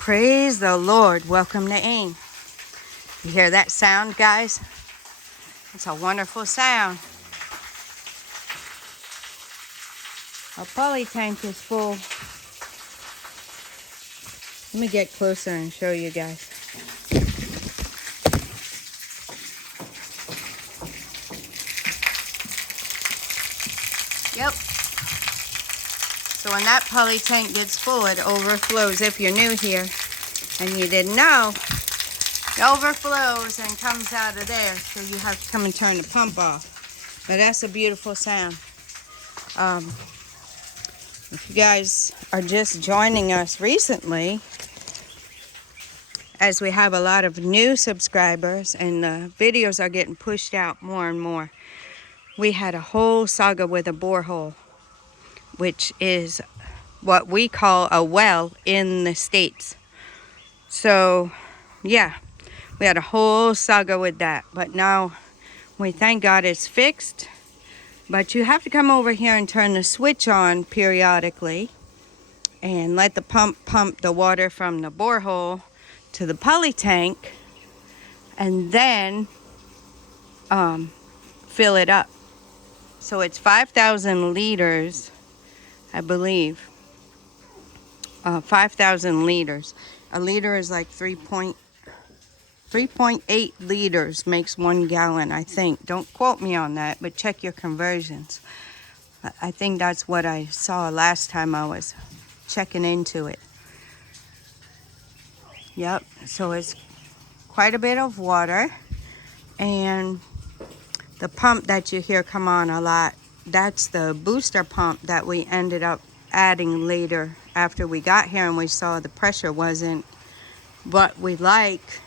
Praise the Lord. Welcome to AIM. You hear that sound, guys? It's a wonderful sound. Our poly tank is full. Let me get closer and show you guys. Yep. So when that poly tank gets full, it overflows. If you're new here and you didn't know, it overflows and comes out of there. So you have to come and turn the pump off. But that's a beautiful sound. If you guys are just joining us recently, as we have a lot of new subscribers and the videos are getting pushed out more and more, we had a whole saga with a borehole, which is what we call a well in the States. So, yeah, we had a whole saga with that. But now we thank God it's fixed. But you have to come over here and turn the switch on periodically and let the pump the water from the borehole to the poly tank, and then fill it up. So it's 5,000 liters, I believe. 5,000 liters. A liter is like 3.8 liters makes 1 gallon, I think. Don't quote me on that, but check your conversions. I think that's what I saw last time I was checking into it. Yep, so it's quite a bit of water, and the pump that you hear come on a lot, that's the booster pump that we ended up adding later after we got here and we saw the pressure wasn't what we like.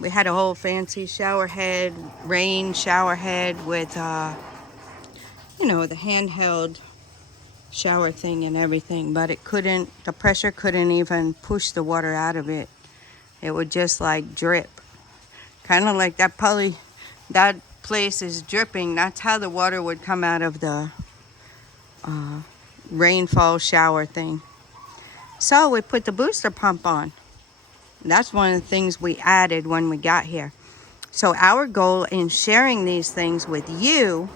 We had a whole fancy shower head, rain shower head with the handheld shower thing and everything, but the pressure couldn't even push the water out of it. It would just like drip, kind of like that place is dripping. That's how the water would come out of the rainfall shower thing. So we put the booster pump on. That's one of the things we added when we got here. So our goal in sharing these things with you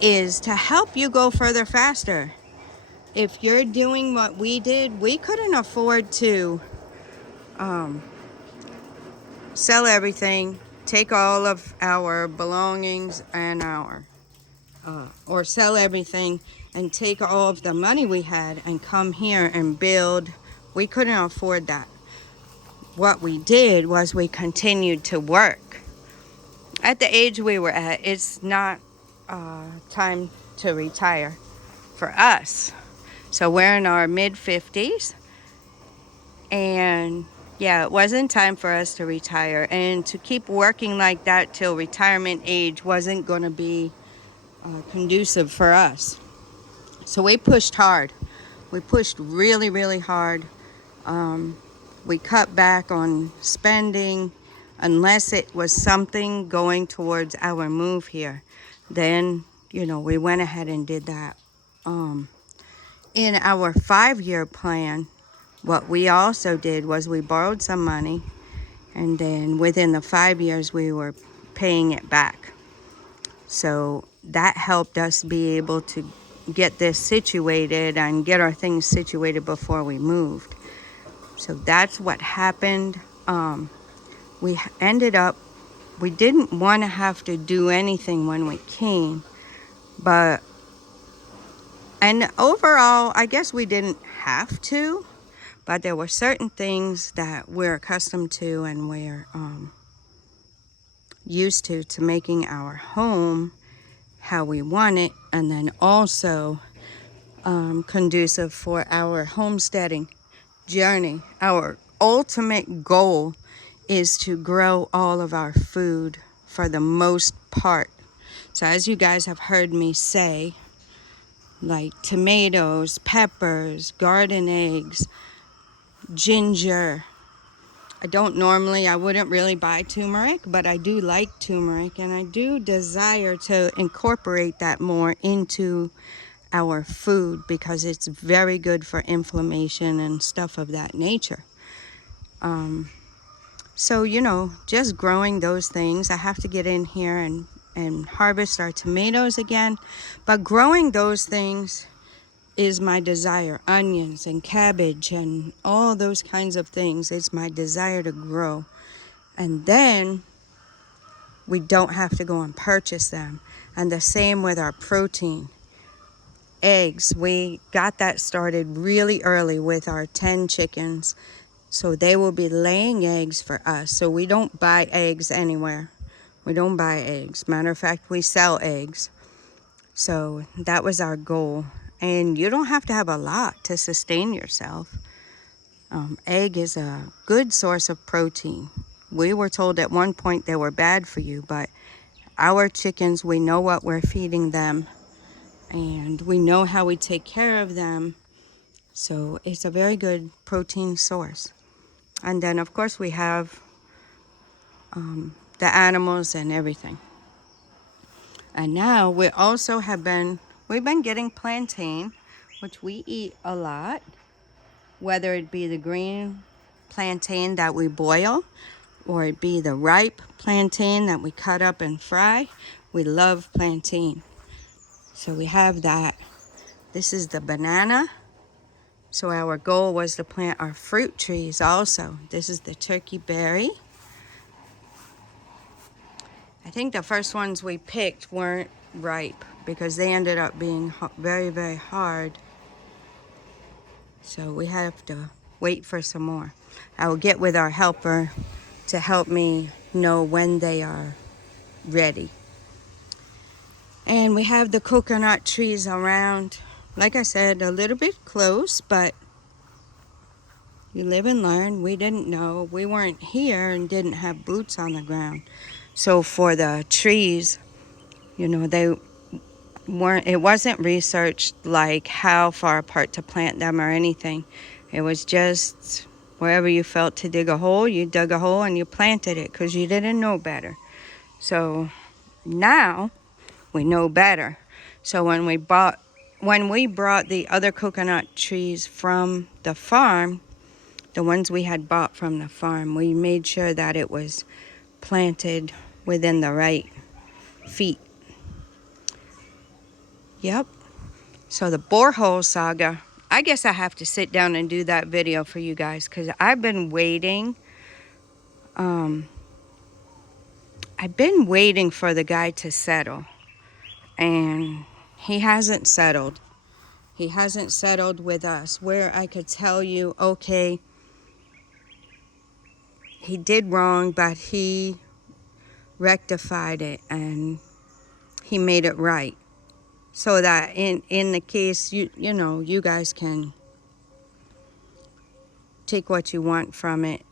is to help you go further faster. If you're doing what we did, we couldn't afford to sell everything, take all of our belongings and or sell everything and take all of the money we had and come here and build. We couldn't afford that. What we did was we continued to work. At the age we were at, it's not time to retire for us. So we're in our mid-50s, and yeah, it wasn't time for us to retire, and to keep working like that till retirement age wasn't going to be conducive for us. So we pushed hard. We pushed really, really hard. We cut back on spending unless it was something going towards our move here. Then, we went ahead and did that. In our 5-year plan, what we also did was we borrowed some money, and then within the 5 years we were paying it back. So that helped us be able to get this situated and get our things situated before we moved. So that's what happened. We didn't want to have to do anything when we came, and overall, I guess we didn't have to, but there were certain things that we're accustomed to and we're used to making our home how we want it, and then also conducive for our homesteading journey. Our ultimate goal is to grow all of our food for the most part. So as you guys have heard me say, like tomatoes, peppers, garden eggs, ginger. I wouldn't really buy turmeric, but I do like turmeric, and I do desire to incorporate that more into our food because it's very good for inflammation and stuff of that nature. So, you know, just growing those things. I have to get in here and harvest our tomatoes again. But growing those things is my desire. Onions and cabbage and all those kinds of things. It's my desire to grow. And then we don't have to go and purchase them. And the same with our protein. Eggs, we got that started really early with our 10 chickens. So they will be laying eggs for us. So we don't buy eggs anywhere. We don't buy eggs. Matter of fact, we sell eggs. So that was our goal. And you don't have to have a lot to sustain yourself. Egg is a good source of protein. We were told at one point they were bad for you, but our chickens, we know what we're feeding them. And we know how we take care of them. So it's a very good protein source. And then, of course, we have the animals and everything. And now we also we've been getting plantain, which we eat a lot, whether it be the green plantain that we boil or it be the ripe plantain that we cut up and fry. We love plantain. So we have that. This is the banana. So our goal was to plant our fruit trees also. This is the turkey berry. I think the first ones we picked weren't ripe because they ended up being very, very hard. So we have to wait for some more. I will get with our helper to help me know when they are ready. And we have the coconut trees around. Like I said, a little bit close, but you live and learn. We didn't know. We weren't here and didn't have boots on the ground. So for the trees, you know, it wasn't researched like how far apart to plant them or anything. It was just wherever you felt to dig a hole, you dug a hole and you planted it because you didn't know better. So now we know better. So when we brought the other coconut trees from the farm, the ones we had bought from the farm, we made sure that it was planted within the right feet. Yep. So the borehole saga, I guess I have to sit down and do that video for you guys because I've been waiting. I've been waiting for the guy to settle, and he hasn't settled. He hasn't settled with us where I could tell you, okay, he did wrong, but he rectified it and he made it right. So that in the case, you know, you guys can take what you want from it.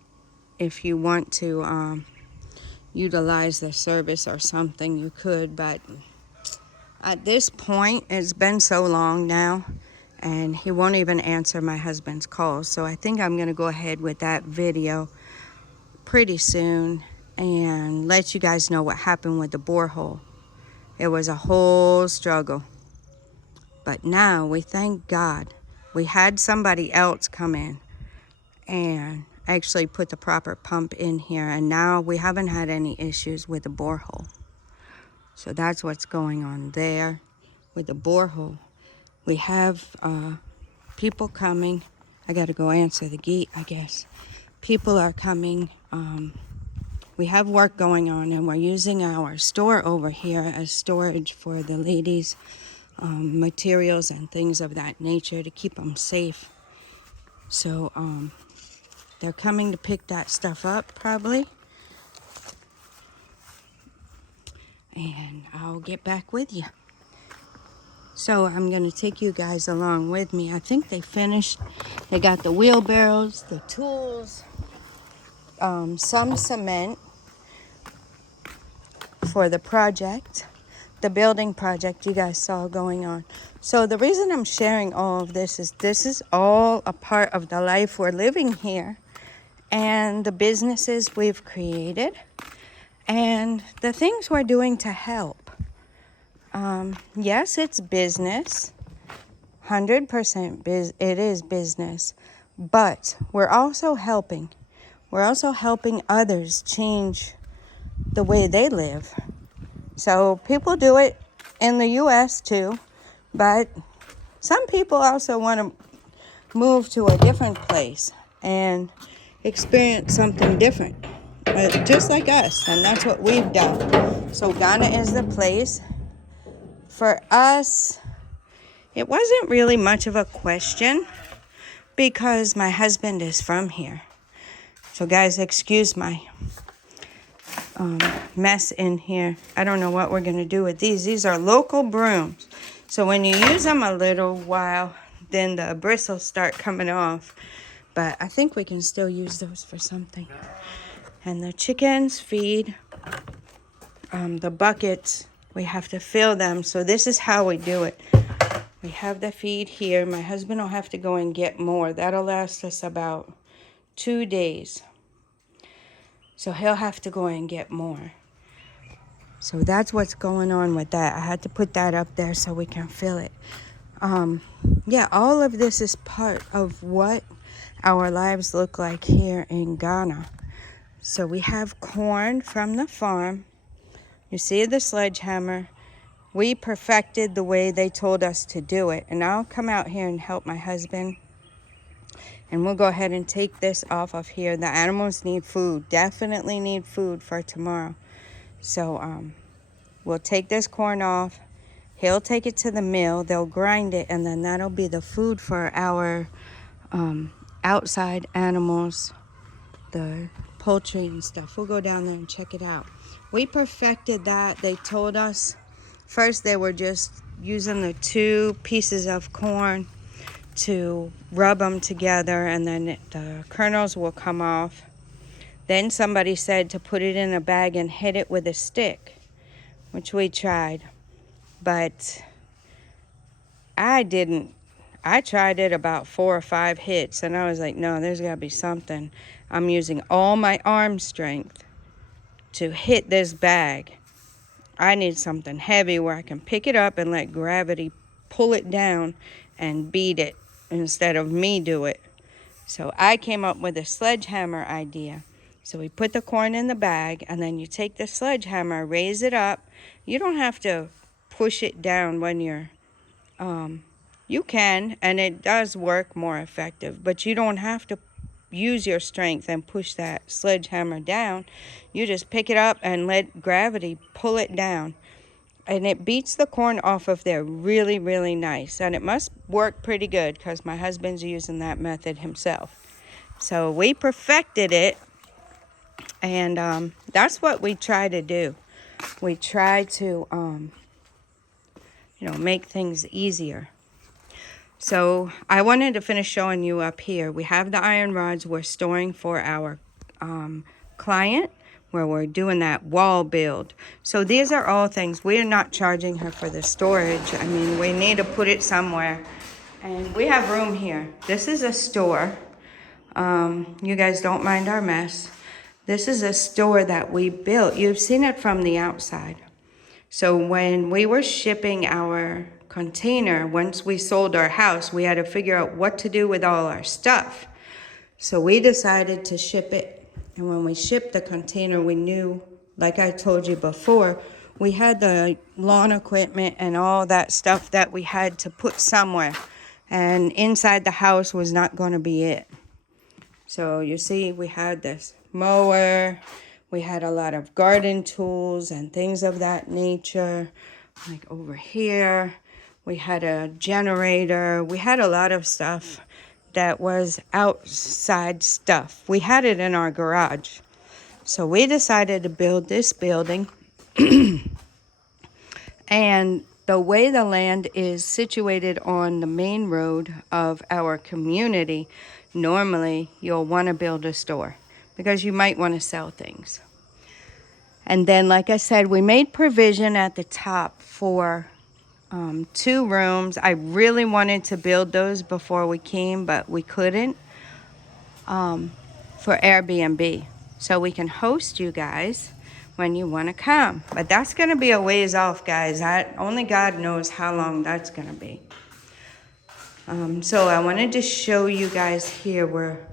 If you want to utilize the service or something, you could. But at this point, it's been so long now, and he won't even answer my husband's calls. So I think I'm going to go ahead with that video pretty soon and let you guys know what happened with the borehole. It was a whole struggle. But now we thank God we had somebody else come in and actually put the proper pump in here. And now we haven't had any issues with the borehole. So that's what's going on there with the borehole. We have people coming. I got to go answer the gate, I guess. People are coming. We have work going on, and we're using our store over here as storage for the ladies' materials and things of that nature to keep them safe. So they're coming to pick that stuff up probably. And I'll get back with you. So I'm going to take you guys along with me. I think they finished. They got the wheelbarrows, the tools, some cement for the project, the building project you guys saw going on. So the reason I'm sharing all of this is all a part of the life we're living here and the businesses we've created and the things we're doing to help. Yes, it's business, 100% it is business, but we're also helping. We're also helping others change the way they live. So people do it in the U.S. too, but some people also want to move to a different place and experience something different, just like us, and that's what we've done. So Ghana is the place. For us, it wasn't really much of a question because my husband is from here. So guys, excuse my mess in here. I don't know what we're going to do with these. These are local brooms. So when you use them a little while, then the bristles start coming off. But I think we can still use those for something. And the chickens feed the buckets. We have to fill them. So this is how we do it. We have the feed here. My husband will have to go and get more. That'll last us about 2 days. So he'll have to go and get more. So that's what's going on with that. I had to put that up there so we can fill it. Yeah, all of this is part of what our lives look like here in Ghana. So we have corn from the farm. You see the sledgehammer. We perfected the way they told us to do it. And I'll come out here and help my husband. And we'll go ahead and take this off of here. The animals need food. Definitely need food for tomorrow. So we'll take this corn off. He'll take it to the mill. They'll grind it. And then that'll be the food for our outside animals, the poultry and stuff. We'll go down there and check it out. We perfected that. They told us first they were just using the 2 pieces of corn to rub them together, and then the kernels will come off. Then somebody said to put it in a bag and hit it with a stick, which we tried, but I didn't. I tried it about 4 or 5 hits, and I was like, no, there's got to be something. I'm using all my arm strength to hit this bag. I need something heavy where I can pick it up and let gravity pull it down and beat it instead of me do it. So I came up with a sledgehammer idea. So we put the corn in the bag, and then you take the sledgehammer, raise it up. You don't have to push it down when you're, you can, and it does work more effective, but you don't have to use your strength and push that sledgehammer down. You just pick it up and let gravity pull it down. And it beats the corn off of there really, really nice. And it must work pretty good because my husband's using that method himself. So we perfected it. And that's what we try to do. We try to, make things easier. So I wanted to finish showing you up here. We have the iron rods we're storing for our client, where we're doing that wall build. So these are all things. We're not charging her for the storage. I mean, we need to put it somewhere. And we have room here. This is a store. You guys don't mind our mess. This is a store that we built. You've seen it from the outside. So when we were shipping our container, once we sold our house, we had to figure out what to do with all our stuff. So we decided to ship it. And when we shipped the container, we knew, like I told you before, we had the lawn equipment and all that stuff that we had to put somewhere. And inside the house was not going to be it. So you see, we had this mower. We had a lot of garden tools and things of that nature. Like over here, we had a generator. We had a lot of stuff that was outside stuff. We had it in our garage. So we decided to build this building. And the way the land is situated on the main road of our community, normally you'll want to build a store because you might want to sell things. And then, like I said, we made provision at the top for 2 rooms. I really wanted to build those before we came, but we couldn't, for Airbnb. So we can host you guys when you want to come. But that's going to be a ways off, guys. Only God knows how long that's going to be. So I wanted to show you guys here where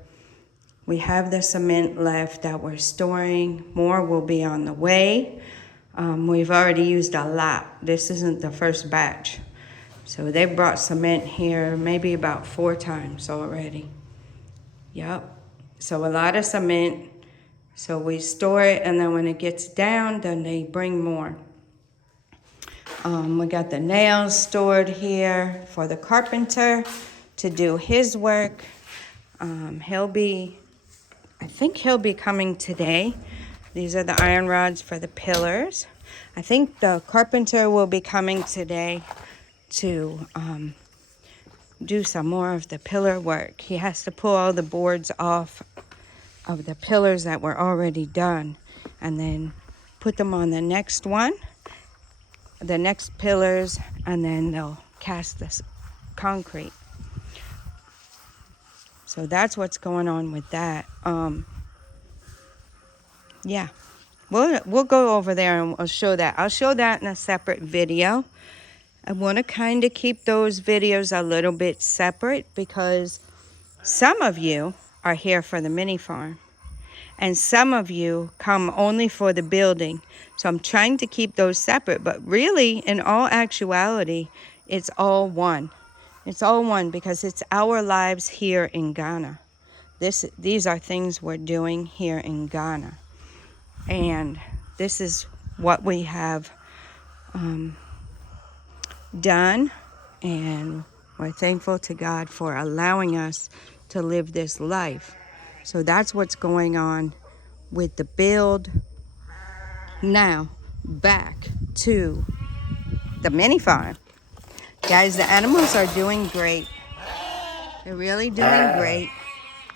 we have the cement left that we're storing. More will be on the way. We've already used a lot. This isn't the first batch. So they brought cement here maybe about 4 times already. Yep. So a lot of cement. So we store it, and then when it gets down, then they bring more. We got the nails stored here for the carpenter to do his work. I think he'll be coming today. These are the iron rods for the pillars. I think the carpenter will be coming today to do some more of the pillar work. He has to pull all the boards off of the pillars that were already done and then put them on the next one, the next pillars, and then they'll cast this concrete. So that's what's going on with that. Yeah, we'll go over there and we'll show that. I'll show that in a separate video. I want to kind of keep those videos a little bit separate because some of you are here for the mini farm and some of you come only for the building. So I'm trying to keep those separate, but really in all actuality, it's all one. It's all one because it's our lives here in Ghana. These are things we're doing here in Ghana. And this is what we have done, and we're thankful to God for allowing us to live this life. So that's what's going on with the build. Now, back to the mini farm. Guys, the animals are doing great. They're really doing great.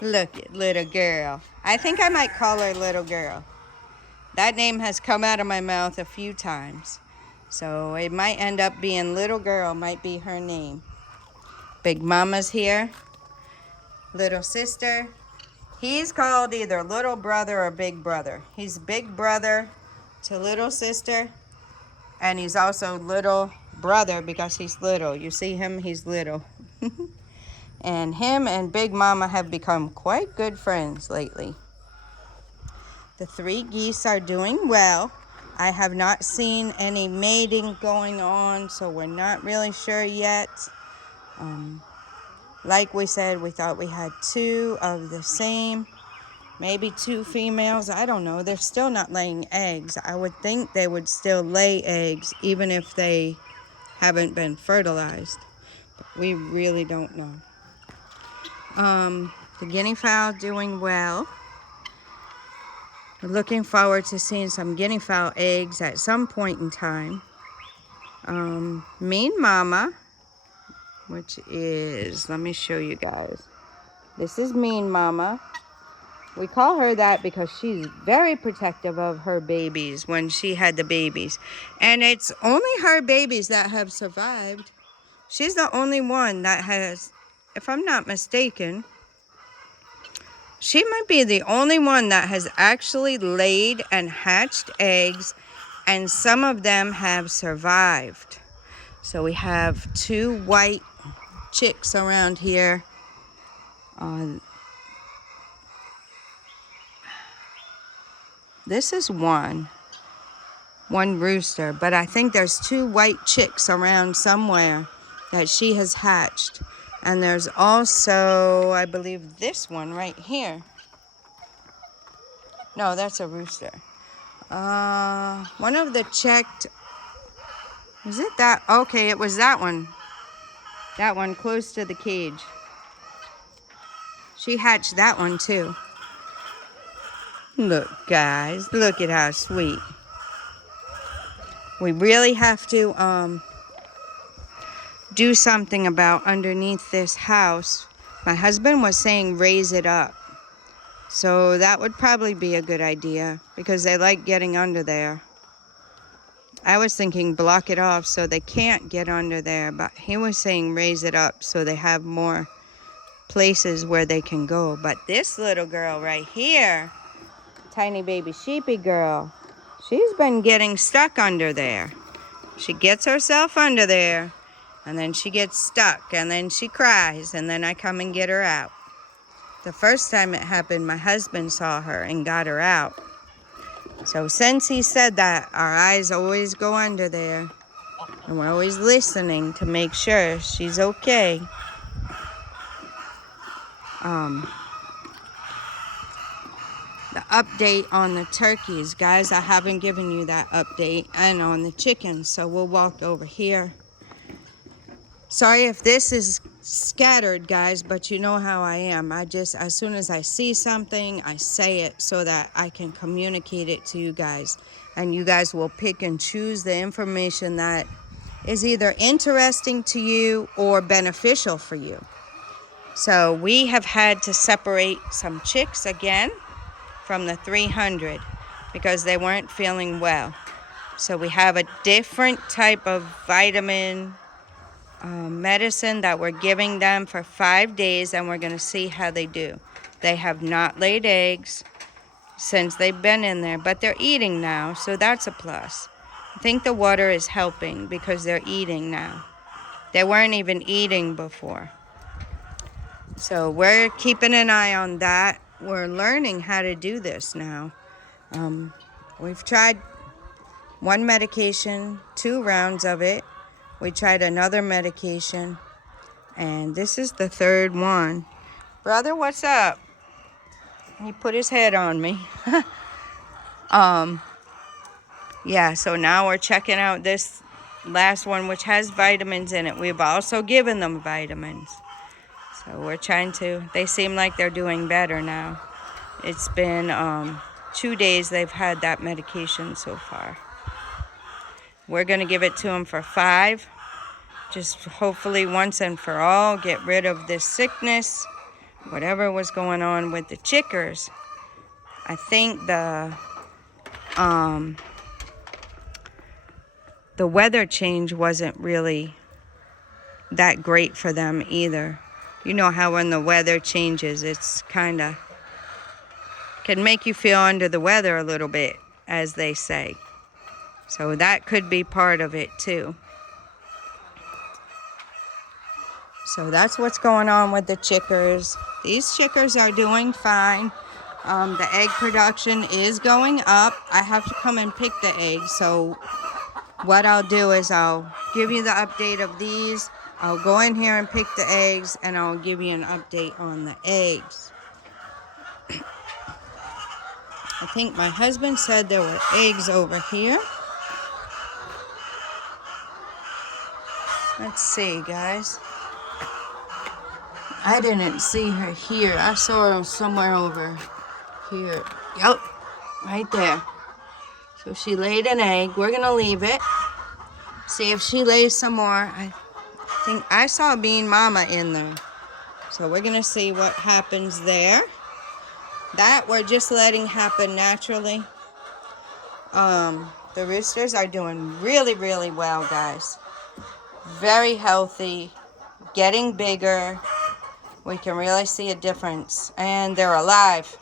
Look at little girl. I think I might call her little girl. That name has come out of my mouth a few times. So it might end up being little girl, might be her name. Big Mama's here. Little sister. He's called either little brother or big brother. He's big brother to little sister. And he's also little brother because he's little. You see him, he's little. And him and Big Mama have become quite good friends lately. The 3 geese are doing well. I have not seen any mating going on, so we're not really sure yet. Like we said, we thought we had 2 of the same, maybe 2 females. I don't know. They're still not laying eggs. I would think they would still lay eggs even if they haven't been fertilized. But we really don't know. The guinea fowl doing well. We're looking forward to seeing some guinea fowl eggs at some point in time. Mean Mama, which is, let me show you guys. This is Mean Mama. We call her that because she's very protective of her babies when she had the babies. And it's only her babies that have survived. She's the only one that has, if I'm not mistaken, she might be the only one that has actually laid and hatched eggs, and some of them have survived. So we have 2 white chicks around here. This is one rooster, but I think there's 2 white chicks around somewhere that she has hatched. And there's also, I believe, this one right here. No, that's a rooster. One of the checked, is it that? Okay, it was that one. That one close to the cage. She hatched that one too. Look, guys, look at how sweet. We really have to do something about underneath this house. My husband was saying raise it up. So that would probably be a good idea because they like getting under there. I was thinking block it off so they can't get under there, but he was saying raise it up so they have more places where they can go. But this little girl right here, tiny baby sheepy girl, she's been getting stuck under there. She gets herself under there And then she gets stuck, and then she cries, and then I come and get her out. The first time it happened, my husband saw her and got her out. So since he said that, our eyes always go under there. And we're always listening to make sure she's okay. The update on the turkeys. Guys, I haven't given you that update. And on the chickens. So we'll walk over here. Sorry if this is scattered, guys, but you know how I am. As soon as I see something, I say it so that I can communicate it to you guys. And you guys will pick and choose the information that is either interesting to you or beneficial for you. So we have had to separate some chicks again from the 300 because they weren't feeling well. So we have a different type of vitamin medicine that we're giving them for 5 days, and we're going to see how they do. They have not laid eggs since they've been in there, but they're eating now, so that's a plus. I think the water is helping because they're eating now. They weren't even eating before. So we're keeping an eye on that. We're learning how to do this now. We've tried one medication, 2 rounds of it. We tried another medication, and this is the 3rd one. Brother, what's up? He put his head on me. Yeah, so now we're checking out this last one, which has vitamins in it. We've also given them vitamins. So we're trying to, they seem like they're doing better now. It's been 2 days they've had that medication so far. We're going to give it to them for 5. Just hopefully once and for all get rid of this sickness. Whatever was going on with the chickers. I think the weather change wasn't really that great for them either. You know how when the weather changes, it's kind of can make you feel under the weather a little bit, as they say. So that could be part of it too. So that's what's going on with the chickers. These chickers are doing fine. The egg production is going up. I have to come and pick the eggs. So what I'll do is I'll give you the update of these. I'll go in here and pick the eggs, and I'll give you an update on the eggs. I think my husband said there were eggs over here. Let's see, guys. I didn't see her here. I saw her somewhere over here. Yep, right there. So she laid an egg. We're going to leave it. See if she lays some more. I think I saw Bean Mama in there. So we're going to see what happens there. That we're just letting happen naturally. The roosters are doing really, really well, guys. Very healthy. Getting bigger. We can really see a difference. And they're alive.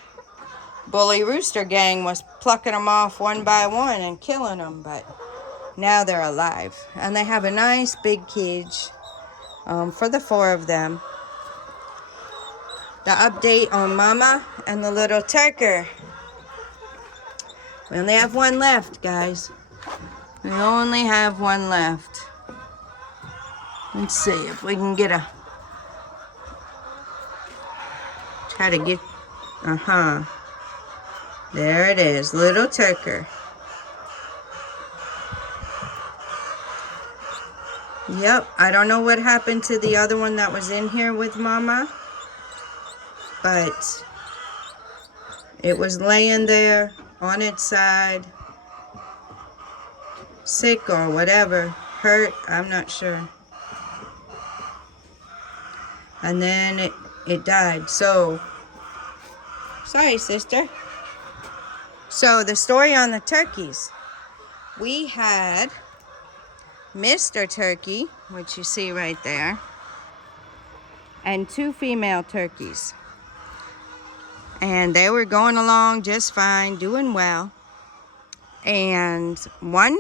Bully Rooster Gang was plucking them off one by one and killing them, but now they're alive. And they have a nice big cage for the 4 of them. The update on Mama and the little turker. We only have 1 left, guys. We only have 1 left. Let's see if we can get a... Try to get... There it is, little turker. Yep, I don't know what happened to the other one that was in here with Mama. But it was laying there on its side. Sick or whatever. Hurt, I'm not sure. And then it died. So, sorry, sister. So, the story on the turkeys. We had Mr. Turkey, which you see right there, and 2 female turkeys. And they were going along just fine, doing well. And 1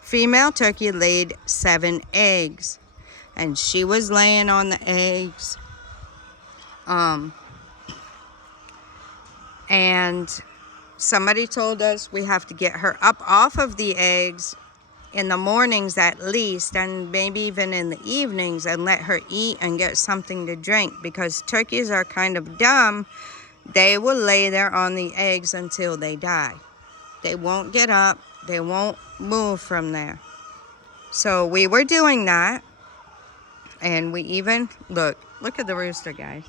female turkey laid 7 eggs. and she was laying on the eggs. And somebody told us we have to get her up off of the eggs in the mornings at least, and maybe even in the evenings, and let her eat and get something to drink, because turkeys are kind of dumb. They will lay there on the eggs until they die. They won't get up. They won't move from there. So we were doing that, and we even, look at the rooster, guys.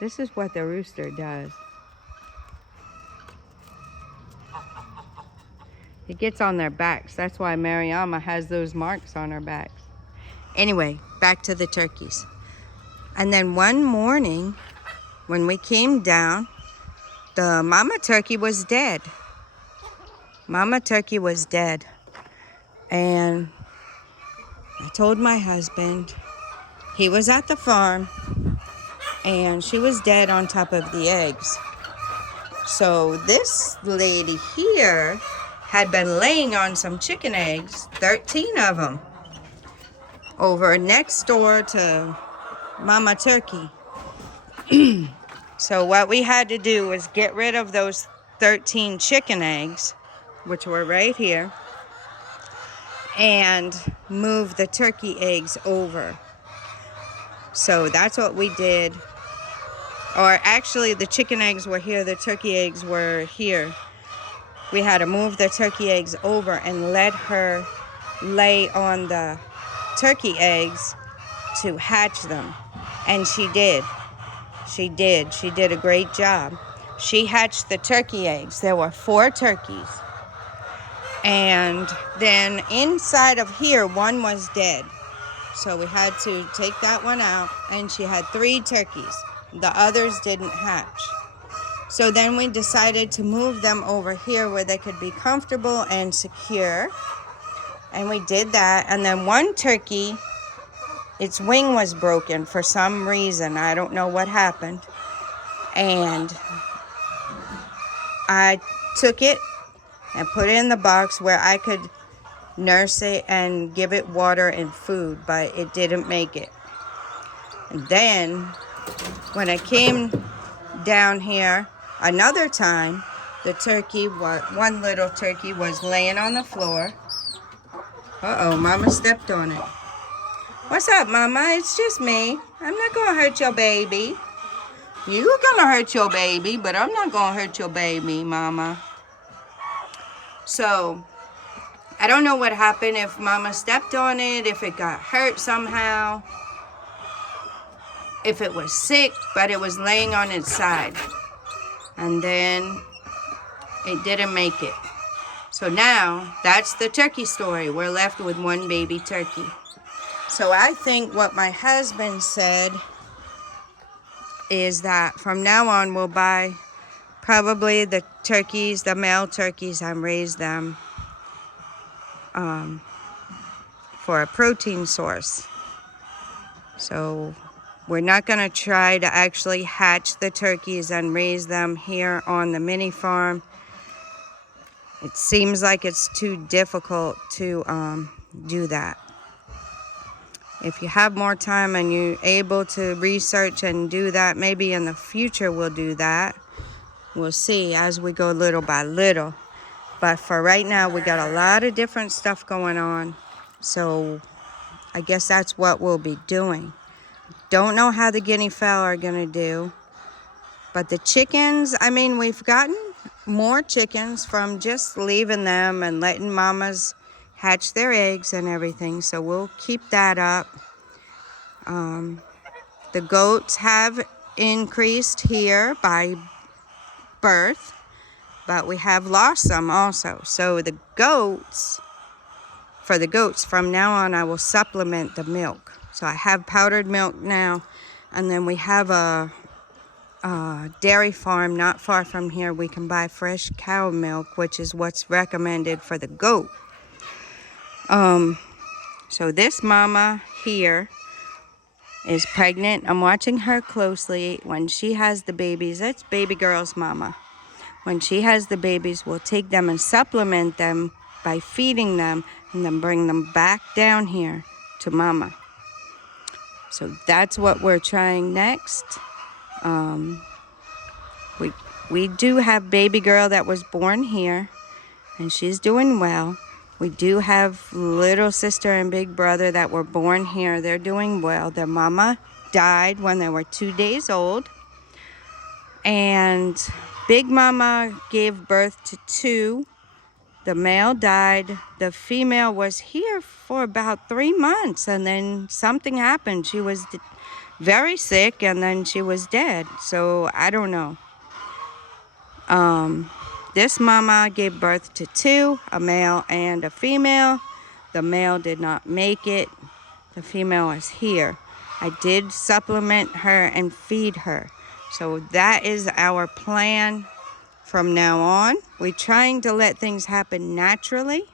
This is what the rooster does. It gets on their backs. That's why Mariama has those marks on her backs. Anyway, back to the turkeys. And then one morning, when we came down, the mama turkey was dead. Mama turkey was dead. And I told my husband, he was at the farm, and she was dead on top of the eggs. So this lady here had been laying on some chicken eggs, 13 of them, over next door to Mama Turkey. So what we had to do was get rid of those 13 chicken eggs, which were right here, and move the turkey eggs over. So that's what we did. Or actually, the chicken eggs were here, the turkey eggs were here. We had to move the turkey eggs over and let her lay on the turkey eggs to hatch them. And she did. She did a great job. She hatched the turkey eggs. There were 4 turkeys. And then inside of here, one was dead. So we had to take that one out, and she had 3 turkeys. The others didn't hatch. So then we decided to move them over here where they could be comfortable and secure. And we did that. And then one turkey, its wing was broken for some reason. I don't know what happened. And I took it and put it in the box where I could nurse it and give it water and food, but it didn't make it. And then when I came down here another time, the turkey, one little turkey was laying on the floor. Uh-oh, Mama stepped on it. What's up, Mama? It's just me. I'm not gonna hurt your baby. You're gonna hurt your baby, but I'm not gonna hurt your baby, Mama. So I don't know what happened, if Mama stepped on it, if it got hurt somehow, if it was sick, but it was laying on its side. And then it didn't make it. So now that's the turkey story. We're left with one baby turkey. So I think what my husband said is that from now on we'll buy probably the turkeys, the male turkeys, and raise them for a protein source. So we're not going to try to actually hatch the turkeys and raise them here on the mini farm. It seems like it's too difficult to do that. If you have more time and you're able to research and do that, maybe in the future we'll do that. We'll see as we go little by little. But for right now, we got a lot of different stuff going on. So I guess that's what we'll be doing. Don't know how the guinea fowl are going to do. But the chickens, I mean, we've gotten more chickens from just leaving them and letting mamas hatch their eggs and everything. So we'll keep that up. The goats have increased here by birth, but we have lost some also. So the goats, from now on, I will supplement the milk. So I have powdered milk now, and then we have a dairy farm not far from here. We can buy fresh cow milk, which is what's recommended for the goat. So this mama here is pregnant. I'm watching her closely. When she has the babies, that's baby girl's mama. When she has the babies, we'll take them and supplement them by feeding them and then bring them back down here to mama. So that's what we're trying next. We do have baby girl that was born here, and she's doing well. We do have little sister and big brother that were born here. They're doing well. Their mama died when they were 2 days old. And big mama gave birth to 2. The male died. The female was here for about 3 months, and then something happened. She was very sick, and then she was dead. So I don't know. This mama gave birth to 2, a male and a female. The male did not make it. The female is here. I did supplement her and feed her. So that is our plan from now on. We're trying to let things happen naturally.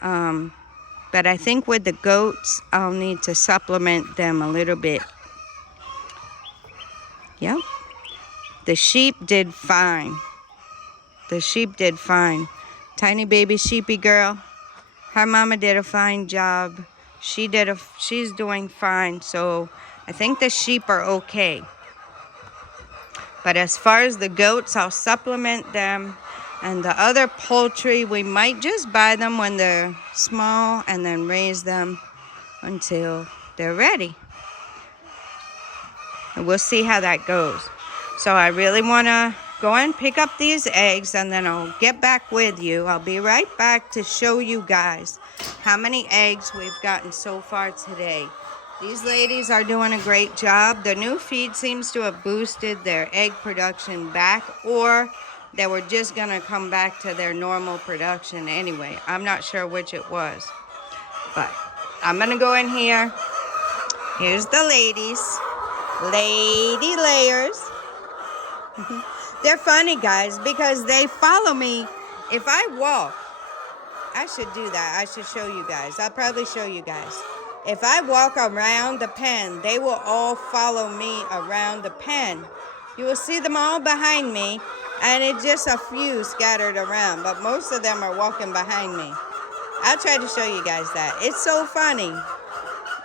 But I think with the goats, I'll need to supplement them a little bit. Yep. The sheep did fine. The sheep did fine. Tiny baby sheepy girl, her mama did a fine job. She's doing fine. So I think the sheep are okay. But as far as the goats, I'll supplement them. And the other poultry, we might just buy them when they're small and then raise them until they're ready. And we'll see how that goes. So I really want to go and pick up these eggs, and then I'll get back with you. I'll be right back to show you guys how many eggs we've gotten so far today. These ladies are doing a great job. The new feed seems to have boosted their egg production back, or they were just going to come back to their normal production anyway. I'm not sure which it was. But I'm going to go in here. Here's the ladies. Lady layers. They're funny, guys, because they follow me. If I walk, I should do that. I should show you guys. I'll probably show you guys. If I walk around the pen, they will all follow me around the pen. You will see them all behind me, and it's just a few scattered around, but most of them are walking behind me. I'll try to show you guys that. It's so funny.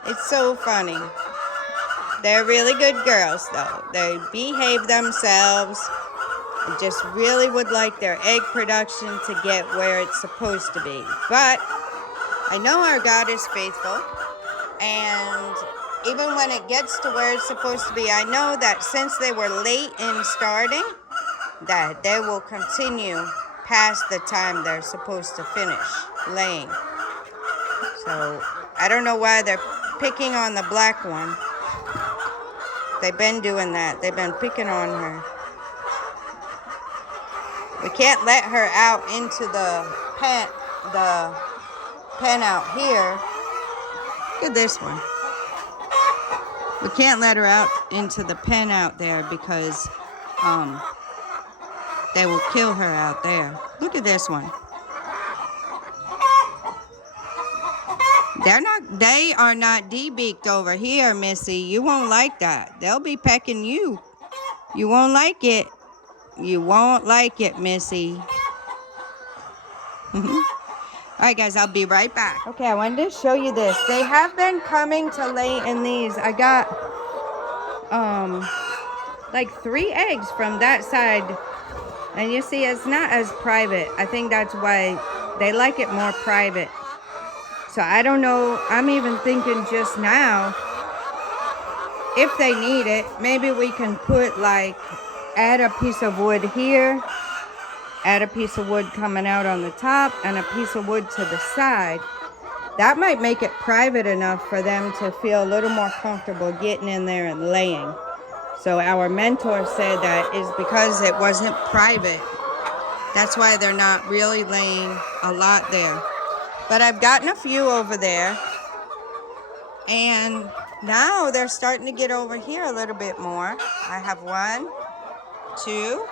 It's so funny. They're really good girls, though. They behave themselves. I just really would like their egg production to get where it's supposed to be. But I know our God is faithful. And even when it gets to where it's supposed to be, I know that since they were late in starting, that they will continue past the time they're supposed to finish laying. So I don't know why they're picking on the black one. They've been doing that. They've been picking on her. We can't let her out into the pen out here. Look at this one. We can't let her out into the pen out there because they will kill her out there. Look at this one. They are not de-beaked over here, Missy. You won't like that. They'll be pecking you. You won't like it. You won't like it, Missy. All right, guys, I'll be right back. Okay, I wanted to show you this. They have been coming to lay in these. I got like 3 eggs from that side. And you see, it's not as private. I think that's why they like it more private. So I don't know. I'm even thinking just now, if they need it, maybe we can put add a piece of wood here, add a piece of wood coming out on the top, and a piece of wood to the side. That might make it private enough for them to feel a little more comfortable getting in there and laying. So our mentor said that is because it wasn't private. That's why they're not really laying a lot there. But I've gotten a few over there. And now they're starting to get over here a little bit more. I have 1, 2.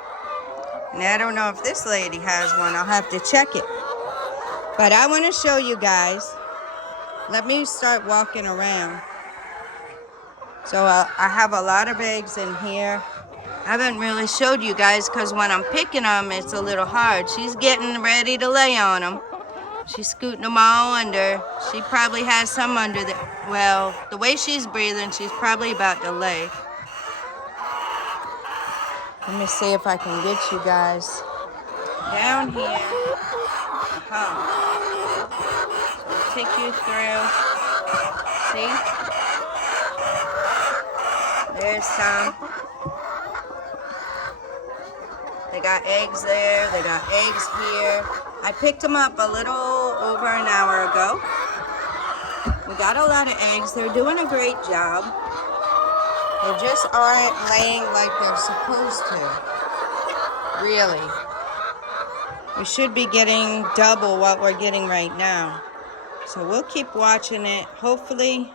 And I don't know if this lady has one. I'll have to check it. But I want to show you guys. Let me start walking around. So I have a lot of eggs in here. I haven't really showed you guys because when I'm picking them, it's a little hard. She's getting ready to lay on them. She's scooting them all under. She probably has some under the, well, the way she's breathing, she's probably about to lay. Let me see if I can get you guys down here. So I'll take you through. See? There's some. They got eggs there. They got eggs here. I picked them up a little over an hour ago. We got a lot of eggs. They're doing a great job. They just aren't laying like they're supposed to. Really. We should be getting double what we're getting right now. So we'll keep watching it. Hopefully,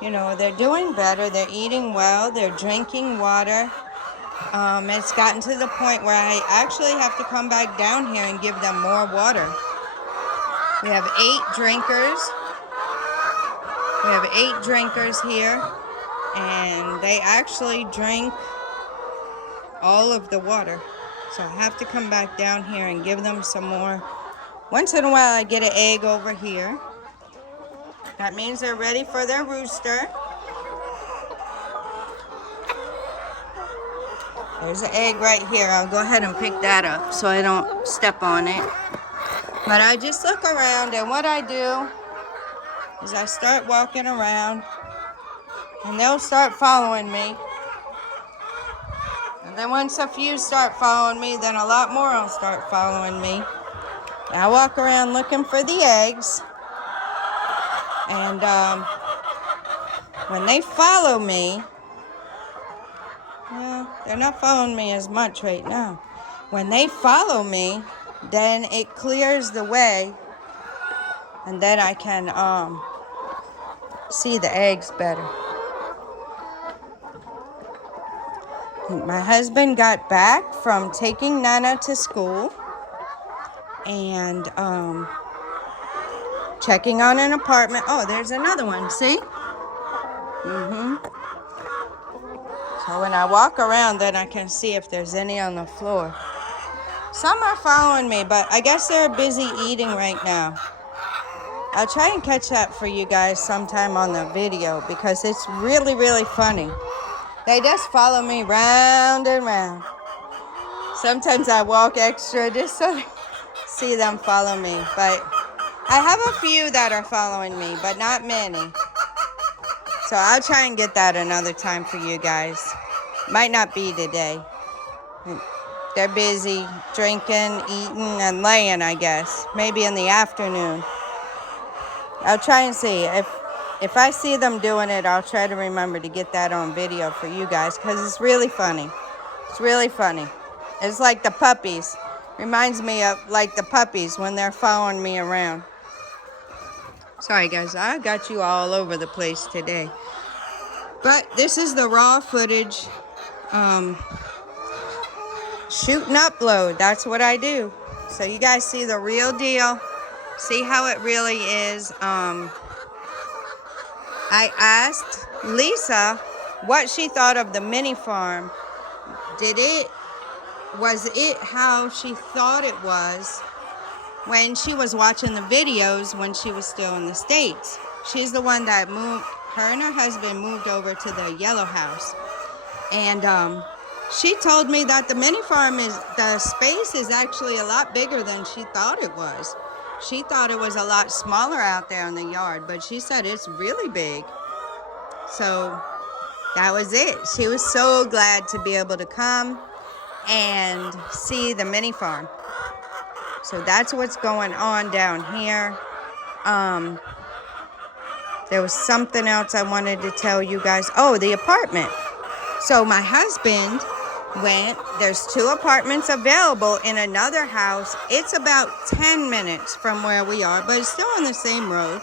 you know, they're doing better. They're eating well. They're drinking water. It's gotten to the point where I actually have to come back down here and give them more water. We have 8 drinkers. We have 8 drinkers here, and they actually drink all of the water. So I have to come back down here and give them some more. Once in a while I get an egg over here. That means they're ready for their rooster. There's an egg right here. I'll go ahead and pick that up so I don't step on it. But I just look around, and what I do is I start walking around, and they'll start following me. And then once a few start following me, then a lot more will start following me. And I walk around looking for the eggs. And when they follow me, well, they're not following me as much right now. When they follow me, then it clears the way, and then I can see the eggs better. My husband got back from taking Nana to school and checking on an apartment. Oh, there's another one, see? So when I walk around, then I can see if there's any on the floor. Some are following me, but I guess they're busy eating right now. I'll try and catch that for you guys sometime on the video because it's really, really funny. They just follow me round and round. Sometimes I walk extra just so to see them follow me. But I have a few that are following me, but not many. So I'll try and get that another time for you guys. Might not be today. They're busy drinking, eating, and laying, I guess. Maybe in the afternoon. I'll try and see. If I see them doing it, I'll try to remember to get that on video for you guys because it's really funny. It's really funny. It's like the puppies. Reminds me of like the puppies when they're following me around. Sorry guys, I got you all over the place today. But this is the raw footage. Shoot and upload. That's what I do. So you guys see the real deal. See how it really is. I asked Lisa what she thought of the Minifarm. Was it how she thought it was when she was watching the videos when she was still in the States? She's the one that moved, her and her husband moved over to the yellow house. And she told me that the Minifarm the space is actually a lot bigger than she thought it was. She thought it was a lot smaller out there in the yard, but she said it's really big. So that was it. She was so glad to be able to come and see the Minifarm. So that's what's going on down here. There was something else I wanted to tell you guys. Oh, the apartment. So my husband went. There's 2 apartments available in another house. It's about 10 minutes from where we are, but it's still on the same road.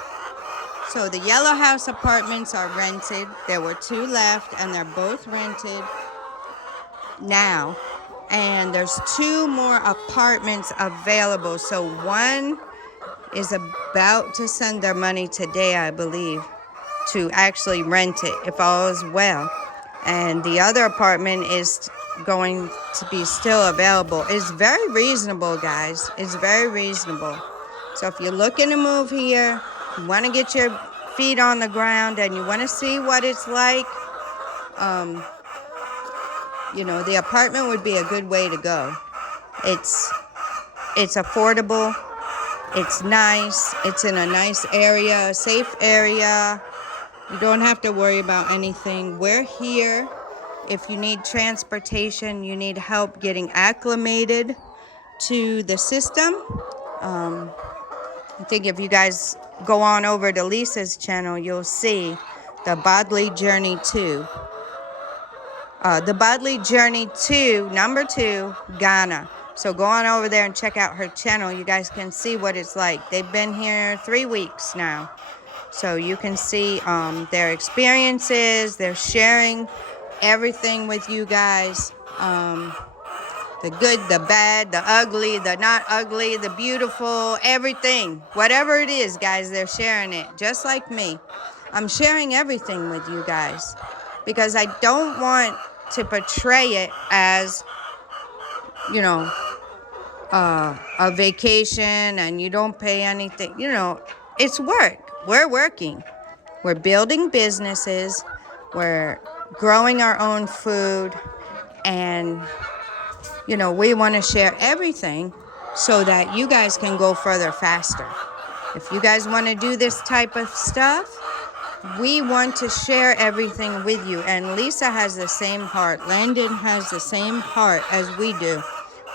So the yellow house apartments are rented. There were 2 left, and they're both rented now. And there's 2 more apartments available. So one is about to send their money today, I believe, to actually rent it if all is well. And the other apartment is going to be still available. It's very reasonable, guys. It's very reasonable. So if you're looking to move here, you want to get your feet on the ground and you want to see what it's like, you know, the apartment would be a good way to go. It's affordable. It's nice. It's in a nice area, a safe area. You don't have to worry about anything. We're here. If you need transportation, you need help getting acclimated to the system. I think if you guys go on over to Lisa's channel, you'll see the Bodley Journey 2. The Bodley Journey 2, number 2, Ghana. So go on over there and check out her channel. You guys can see what it's like. They've been here 3 weeks now. So you can see their experiences. They're sharing everything with you guys. The good, the bad, the ugly, the not ugly, the beautiful, everything. Whatever it is, guys, they're sharing it. Just like me. I'm sharing everything with you guys. Because I don't want to portray it as, you know, a vacation and you don't pay anything. You know, it's work. We're working. We're building businesses. We're growing our own food. And, you know, we want to share everything so that you guys can go further faster. If you guys want to do this type of stuff, we want to share everything with you. And Lisa has the same heart. Landon has the same heart as we do.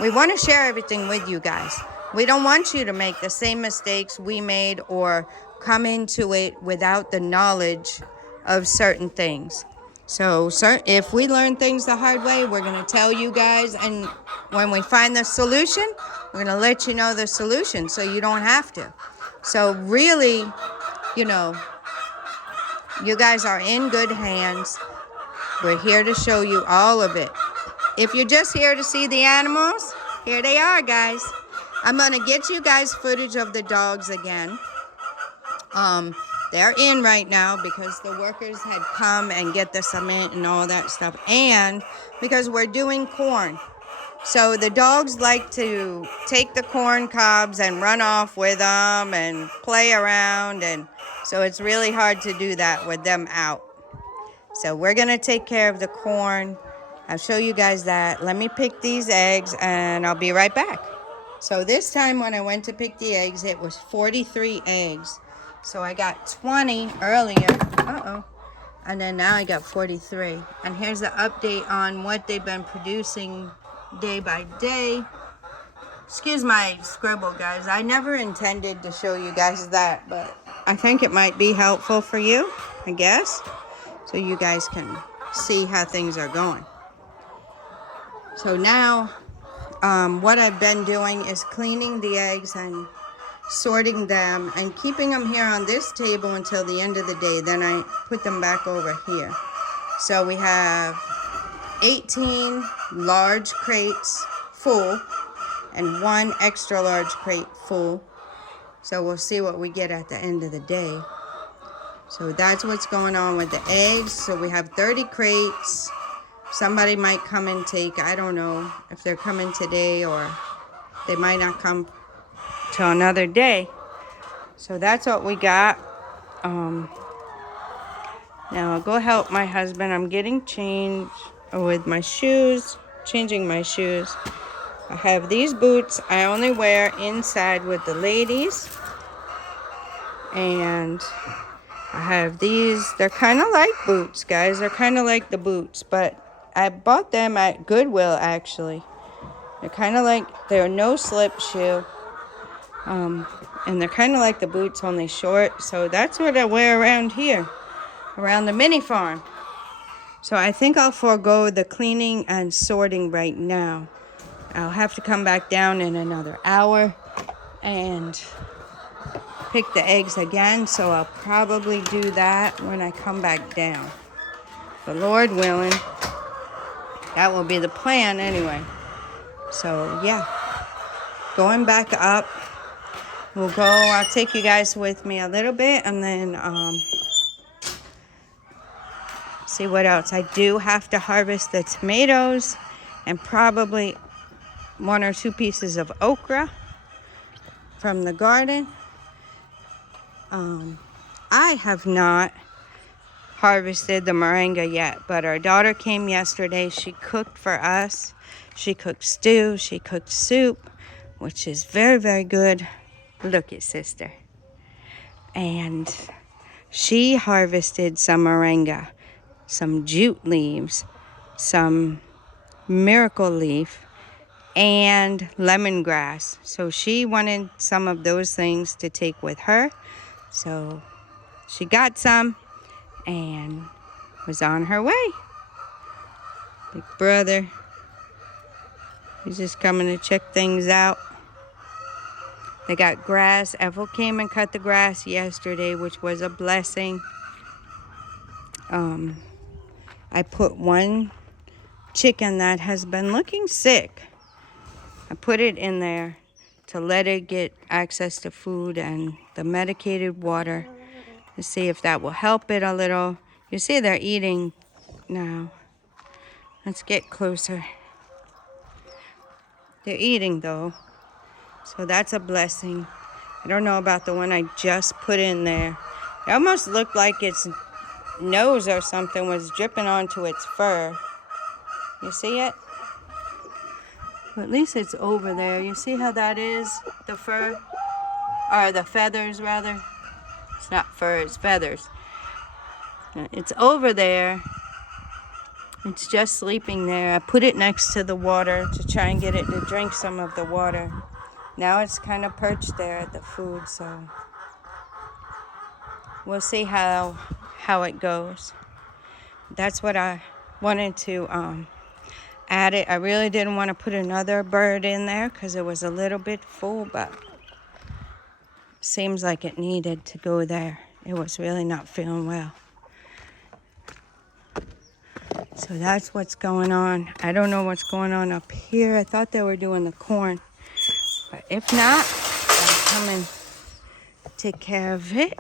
We want to share everything with you guys. We don't want you to make the same mistakes we made or come into it without the knowledge of certain things. So if we learn things the hard way, we're going to tell you guys. And when we find the solution, we're going to let you know the solution so you don't have to. So really, you know, you guys are in good hands. We're here to show you all of it. If you're just here to see the animals, here they are, guys. I'm going to get you guys footage of the dogs again. They're in right now because the workers had come and get the cement and all that stuff. And because we're doing corn. So the dogs like to take the corn cobs and run off with them and play around. And so it's really hard to do that with them out. So we're going to take care of the corn. I'll show you guys that. Let me pick these eggs and I'll be right back. So this time when I went to pick the eggs, it was 43 eggs. So I got 20 earlier. And then now I got 43. And here's the update on what they've been producing day by day. Excuse my scribble, guys. I never intended to show you guys that, but I think it might be helpful for you, I guess. So you guys can see how things are going. So now, what I've been doing is cleaning the eggs and sorting them and keeping them here on this table until the end of the day. Then I put them back over here. So we have 18 large crates full and 1 extra large crate full. So we'll see what we get at the end of the day. So that's what's going on with the eggs. So we have 30 crates. Somebody might come and take, I don't know if they're coming today or they might not come till another day. So that's what we got. Now I'll go help my husband. I'm getting changed with my shoes, changing my shoes. I have these boots I only wear inside with the ladies. And I have these. They're kind of like boots, guys. They're kind of like the boots, but I bought them at Goodwill, actually. They're kind of like, they're no slip shoe. And they're kind of like the boots, only short. So that's what I wear around here, around the Minifarm. So I think I'll forego the cleaning and sorting right now. I'll have to come back down in another hour and pick the eggs again. So I'll probably do that when I come back down. The Lord willing, that will be the plan anyway. So yeah, going back up. we'll go. I'll take you guys with me a little bit and then see what else. I do have to harvest the tomatoes and probably 1 or 2 pieces of okra from the garden. I have not harvested the moringa yet, but our daughter came yesterday. She cooked for us. She cooked stew, she cooked soup, which is very, very good. Look at sister. And she harvested some moringa, some jute leaves, some miracle leaf, and lemongrass. So she wanted some of those things to take with her. So she got some and was on her way. Big brother, he's just coming to check things out. They got grass. Ethel came and cut the grass yesterday, which was a blessing. I put one chicken that has been looking sick. I put it in there to let it get access to food and the medicated water to see if that will help it a little. You see they're eating now. Let's get closer. They're eating though, so that's a blessing. I don't know about the one I just put in there. It almost looked like its nose or something was dripping onto its fur. You see it? Well, at least it's over there. You see how that is? The fur? Or the feathers, rather. It's not fur, it's feathers. It's over there. It's just sleeping there. I put it next to the water to try and get it to drink some of the water. Now it's kind of perched there at the food, so we'll see how it goes. That's what I wanted to add it. I really didn't want to put another bird in there because it was a little bit full, but seems like it needed to go there. It was really not feeling well. So that's what's going on. I don't know what's going on up here. I thought they were doing the corn, but if not, I'll come and take care of it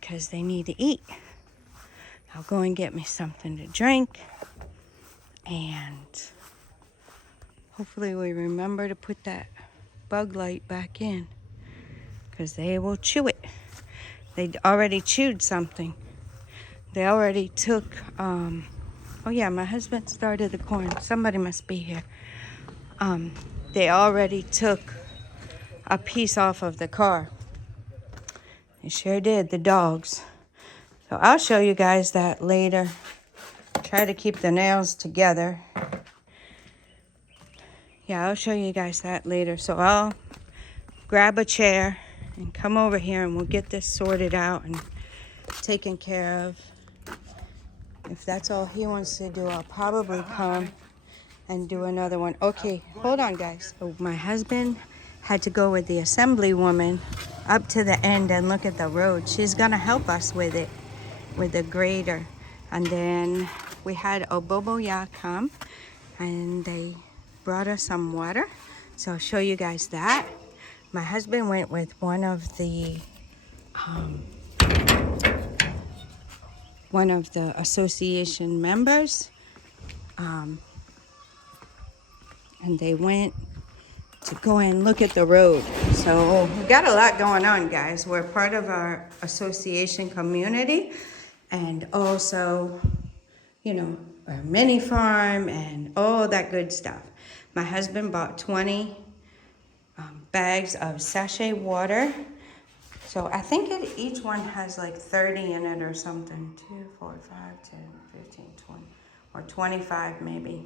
because they need to eat. I'll go and get me something to drink, and hopefully we remember to put that bug light back in because they will chew it. They already chewed something. They already took, oh yeah, my husband started the corn. Somebody must be here. They already took a piece off of the car. They sure did, the dogs. So I'll show you guys that later. Try to keep the nails together. Yeah, I'll show you guys that later. So I'll grab a chair and come over here and we'll get this sorted out and taken care of. If that's all he wants to do, I'll probably come and do another one. Okay, hold on, guys. So my husband had to go with the assembly woman up to the end and look at the road. She's gonna help us with it, with the grader. And then we had Oboboya come and they brought us some water. So I'll show you guys that. My husband went with one of the association members, and they went to go and look at the road. So we got a lot going on, guys. We're part of our association community, and also, you know, our Minifarm and all that good stuff. My husband bought 20 bags of sachet water. So I think each one has like 30 in it or something. 2, 4, 5, 10, 15, 20, or 25 maybe.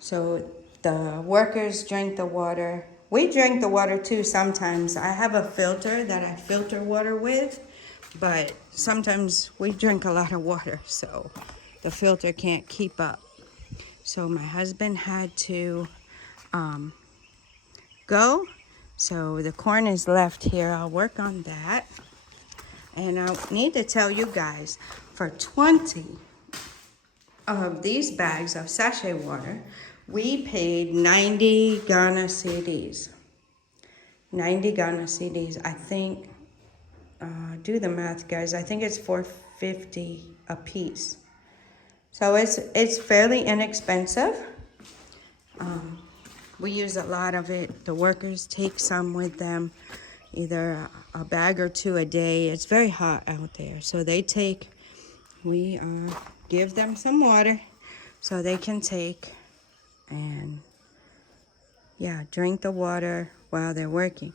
So the workers drink the water. We drink the water too sometimes. I have a filter that I filter water with, but sometimes we drink a lot of water, so the filter can't keep up. So my husband had to go. So the corn is left here. I'll work on that. And I need to tell you guys, for 20 of these bags of sachet water, We paid 90 Ghana cedis. 90 Ghana cedis. I think, do the math, guys. I think it's $4.50 a piece. So it's fairly inexpensive. We use a lot of it. The workers take some with them, either a bag or two a day. It's very hot out there, so we give them some water so they can take and drink the water while they're working.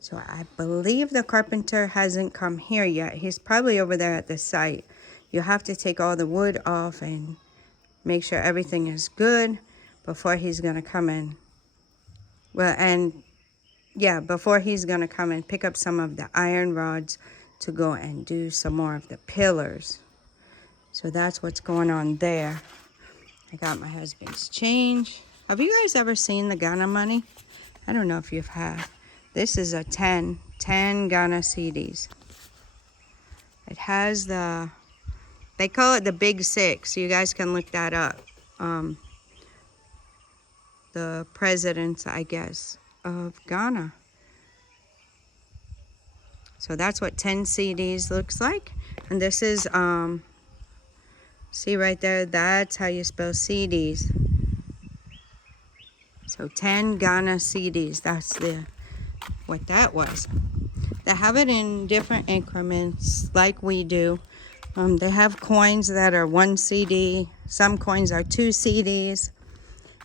So I believe the carpenter hasn't come here yet. He's probably over there at the site. You have to take all the wood off and make sure everything is good before he's gonna come in. Before he's gonna come and pick up some of the iron rods to go and do some more of the pillars. So that's what's going on there. I got my husband's change. Have you guys ever seen the Ghana money? I don't know if you've had. This is a 10 Ghana cedis. It has they call it the Big Six. So you guys can look that up. The presidents, I guess, of Ghana. So that's what 10 cedis looks like. And this is, see right there, that's how you spell cedis. So 10 Ghana cedis, that's what that was. They have it in different increments like we do. They have coins that are 1 cedi. Some coins are 2 cedis.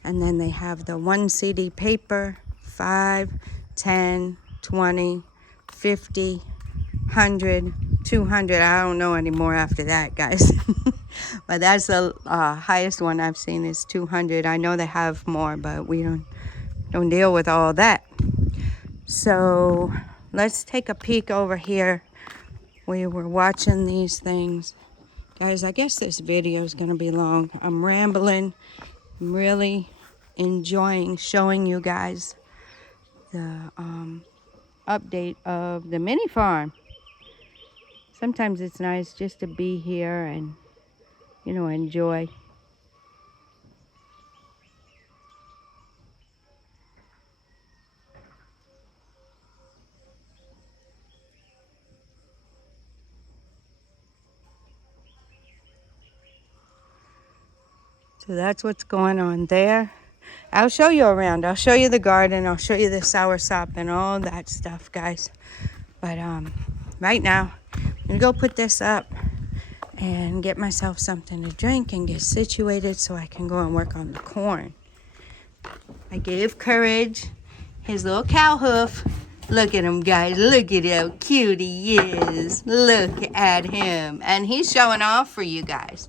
And then they have the 1 cedi paper, 5, 10, 20, 50, 100, 200. I don't know anymore after that, guys. But that's the highest one I've seen is 200. I know they have more, but we don't deal with all that. So let's take a peek over here. We were watching these things. Guys, I guess this video is going to be long. I'm rambling. I'm really enjoying showing you guys the update of the Minifarm. Sometimes it's nice just to be here and, enjoy. So that's what's going on there. I'll show you around. I'll show you the garden. I'll show you the soursop and all that stuff, guys. But right now, I'm going to go put this up and get myself something to drink and get situated so I can go and work on the corn. I gave Courage his little cow hoof. Look at him, guys. Look at how cute he is. Look at him. And he's showing off for you guys.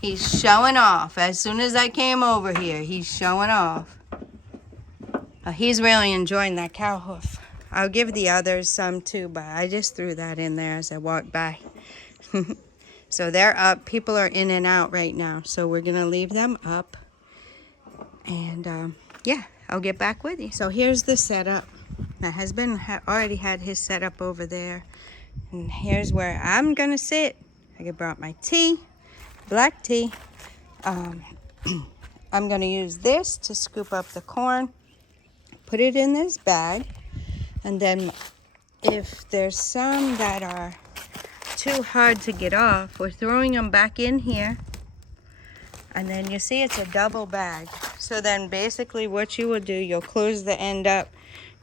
He's showing off. As soon as I came over here, he's showing off. He's really enjoying that cow hoof. I'll give the others some too, but I just threw that in there as I walked by. So they're up. People are in and out right now. So we're going to leave them up. And I'll get back with you. So here's the setup. My husband already had his setup over there. And here's where I'm going to sit. I brought my tea. Black tea. I'm going to use this to scoop up the corn, put it in this bag, and then if there's some that are too hard to get off, we're throwing them back in here, and then you see it's a double bag. So then basically what you will do, you'll close the end up,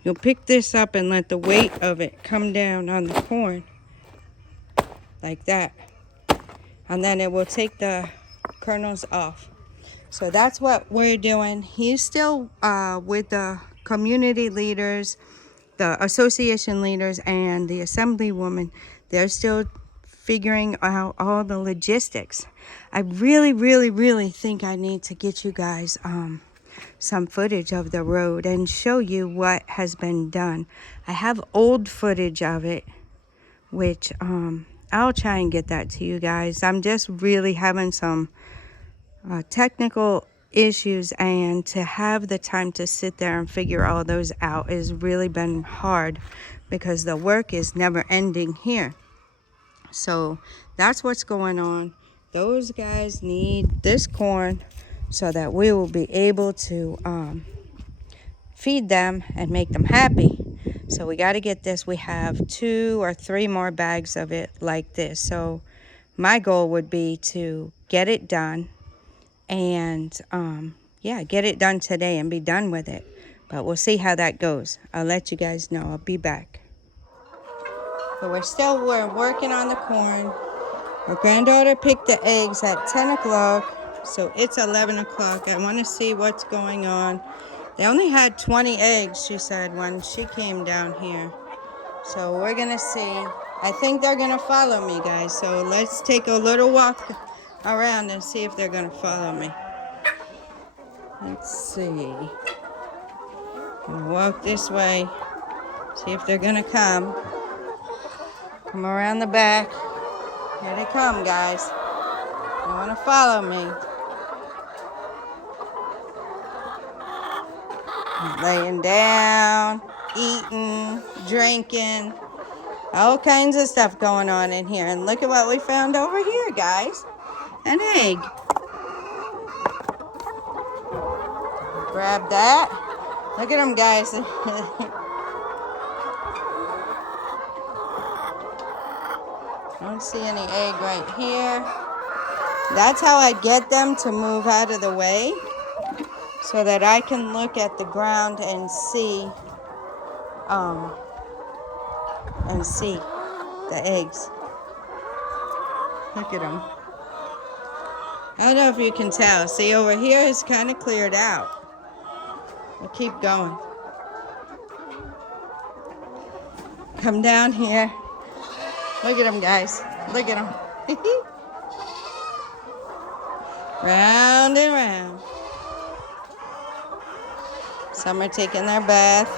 you'll pick this up and let the weight of it come down on the corn like that. And then it will take the kernels off. So that's what we're doing. He's still with the community leaders, the association leaders, and the assemblywoman. They're still figuring out all the logistics. I really, really, really think I need to get you guys some footage of the road and show you what has been done. I have old footage of it, which I'll try and get that to you guys. I'm just really having some technical issues, and to have the time to sit there and figure all those out has really been hard because the work is never ending here. So that's what's going on. Those guys need this corn so that we will be able to feed them and make them happy. So we got to get this. We have 2 or 3 more bags of it like this. So my goal would be to get it done and yeah, get it done today and be done with it. But we'll see how that goes. I'll let you guys know. I'll be back. But we're working on the corn. My granddaughter picked the eggs at 10 o'clock, so it's 11 o'clock. I want to see what's going on. They only had 20 eggs, she said, when she came down here. So we're going to see. I think they're going to follow me, guys. So let's take a little walk around and see if they're going to follow me. Let's see. Gonna walk this way. See if they're going to come. Come around the back. Here they come, guys. They want to follow me. Laying down, eating, drinking, all kinds of stuff going on in here. And look at what we found over here, guys. An egg. Grab that. Look at them, guys. Don't see any egg right here. That's how I get them to move out of the way, so that I can look at the ground and see the eggs. Look at them. I don't know if you can tell. See, over here is kind of cleared out. We'll keep going. Come down here. Look at them, guys. Look at them. Round and round. Some are taking their bath.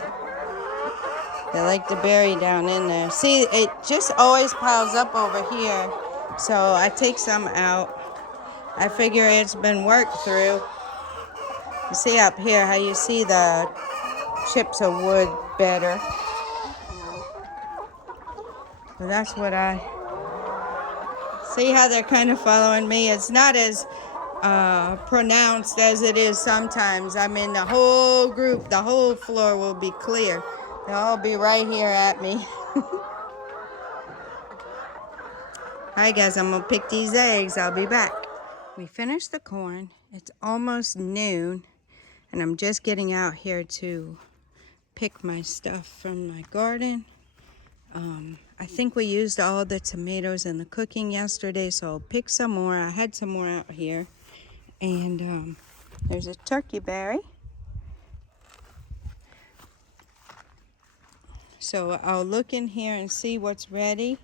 They like to bury down in there. See, it just always piles up over here. So I take some out. I figure it's been worked through. You see up here how you see the chips of wood better. So that's what I... See how they're kind of following me? It's not as pronounced as it is sometimes. I mean, the whole group, the whole floor will be clear. They'll all be right here at me. Alright guys, I'm going to pick these eggs. I'll be back. We finished the corn. It's almost noon. And I'm just getting out here to pick my stuff from my garden. I think we used all the tomatoes in the cooking yesterday, so I'll pick some more. I had some more out here. And there's a turkey berry. So I'll look in here and see what's ready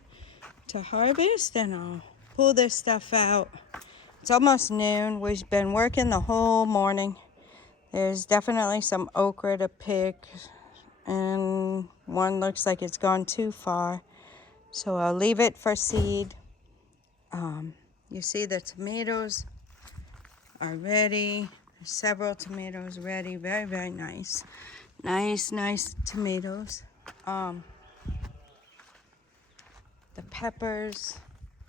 to harvest, and I'll pull this stuff out. It's almost noon. We've been working the whole morning. There's definitely some okra to pick, and one looks like it's gone too far. So I'll leave it for seed. You see the tomatoes are ready. There's several tomatoes ready. Very, very nice. Nice tomatoes. The peppers.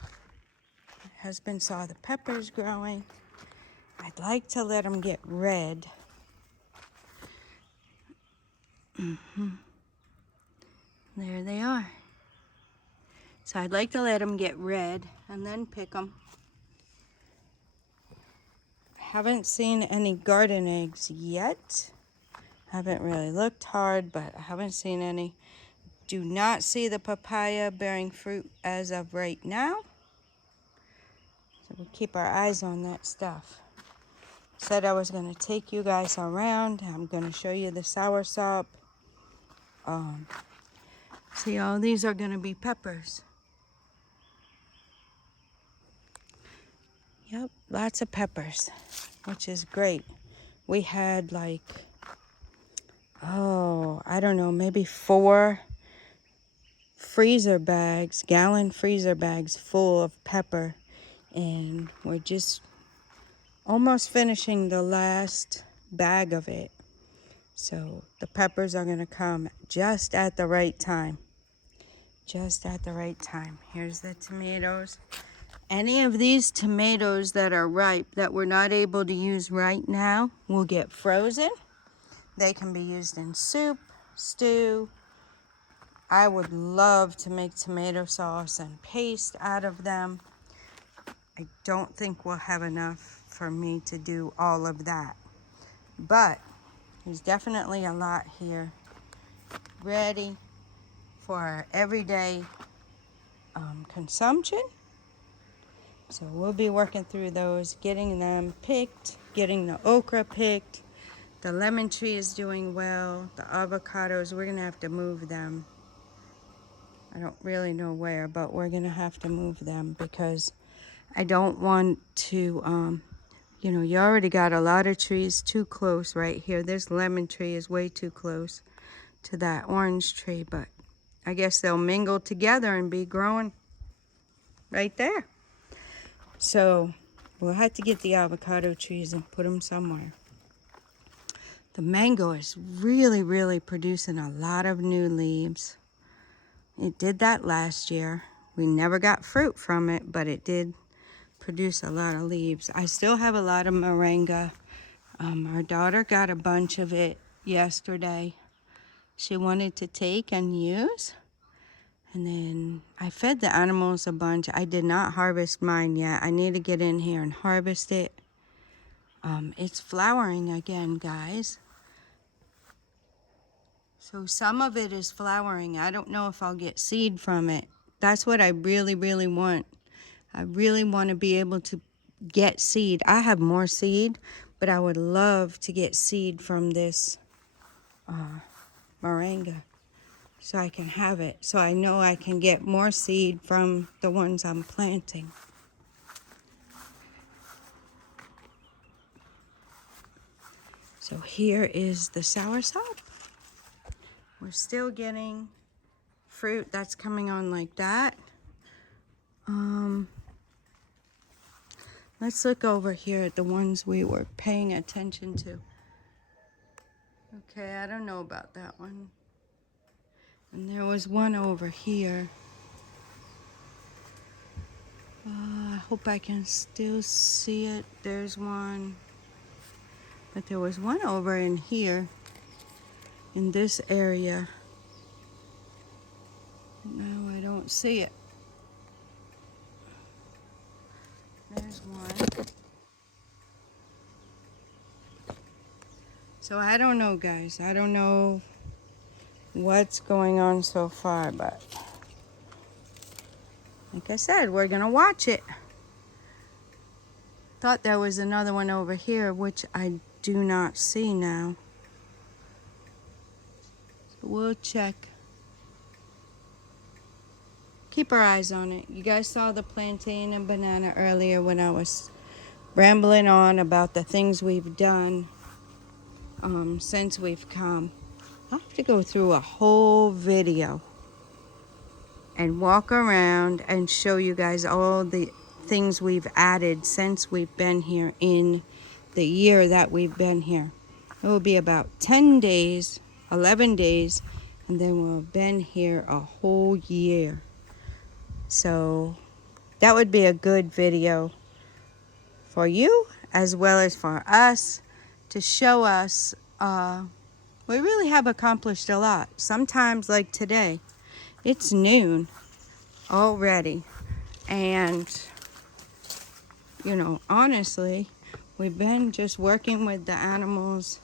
My husband saw the peppers growing. I'd like to let them get red. There they are. So I'd like to let them get red and then pick them. Haven't seen any garden eggs yet. Haven't really looked hard, but I haven't seen any. Do not see the papaya bearing fruit as of right now. So we'll keep our eyes on that stuff. Said I was going to take you guys around. I'm going to show you the soursop. See, all these are going to be peppers. Yep, lots of peppers, which is great. We had like, I don't know, maybe 4 freezer bags, gallon freezer bags full of pepper. And we're just almost finishing the last bag of it. So the peppers are going to come just at the right time. Just at the right time. Here's the tomatoes. Any of these tomatoes that are ripe that we're not able to use right now will get frozen. They can be used in soup, stew. I would love to make tomato sauce and paste out of them. I don't think we'll have enough for me to do all of that. But there's definitely a lot here ready for our everyday consumption. So we'll be working through those, getting them picked, getting the okra picked. The lemon tree is doing well. The avocados, we're going to have to move them. I don't really know where, but we're going to have to move them because I don't want to, you already got a lot of trees too close right here. This lemon tree is way too close to that orange tree, but I guess they'll mingle together and be growing right there. So we'll have to get the avocado trees and put them somewhere. The mango is really, really producing a lot of new leaves. It did that last year. We never got fruit from it, but it did produce a lot of leaves. I still have a lot of moringa. Our daughter got a bunch of it yesterday. She wanted to take and use. And then I fed the animals a bunch. I did not harvest mine yet. I need to get in here and harvest it. It's flowering again, guys. So some of it is flowering. I don't know if I'll get seed from it. That's what I really, really want. I really want to be able to get seed. I have more seed, but I would love to get seed from this moringa so I can have it. So I know I can get more seed from the ones I'm planting. So here is the soursop. We're still getting fruit that's coming on like that. Let's look over here at the ones we were paying attention to. Okay, I don't know about that one. And there was one over here. I hope I can still see it. There's one. But there was one over in here, in this area. No, I don't see it. There's one. So I don't know, guys. I don't know what's going on so far, but like I said, we're gonna watch it. Thought there was another one over here, which I do not see now. So we'll check. Keep our eyes on it. You guys saw the plantain and banana earlier when I was rambling on about the things we've done since we've come. I'll have to go through a whole video and walk around and show you guys all the things we've added since we've been here in the year that we've been here. It will be about 10 days, 11 days, and then we'll have been here a whole year. So that would be a good video for you as well as for us to show us we really have accomplished a lot. Sometimes like today, it's noon already, and honestly, we've been just working with the animals,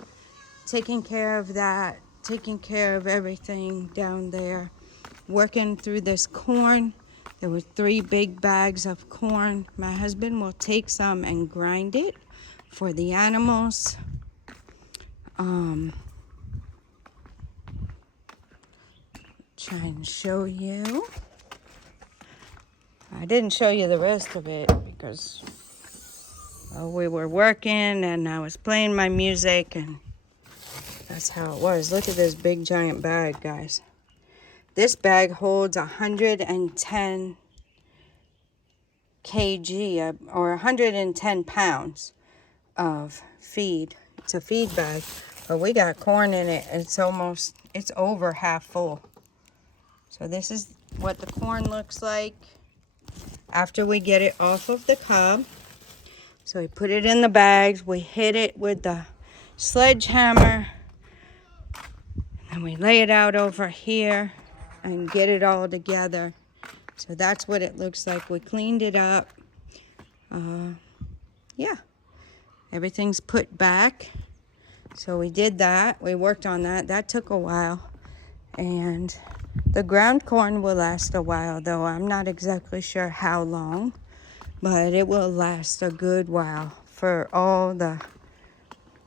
taking care of that, taking care of everything down there, working through this corn. There were 3 big bags of corn. My husband will take some and grind it for the animals. Try and show you. I didn't show you the rest of it because we were working and I was playing my music, and that's how it was. Look at this big giant bag, guys. This bag holds 110 kg or 110 pounds of feed. It's a feed bag, but we got corn in it. It's over half full. So this is what the corn looks like. after we get it off of the cob. So we put it in the bags, we hit it with the sledgehammer, and we lay it out over here and get it all together. So that's what it looks like. We cleaned it up. Yeah, everything's put back. So we did that. We worked on that. That took a while. And the ground corn will last a while, though I'm not exactly sure how long, but it will last a good while for all the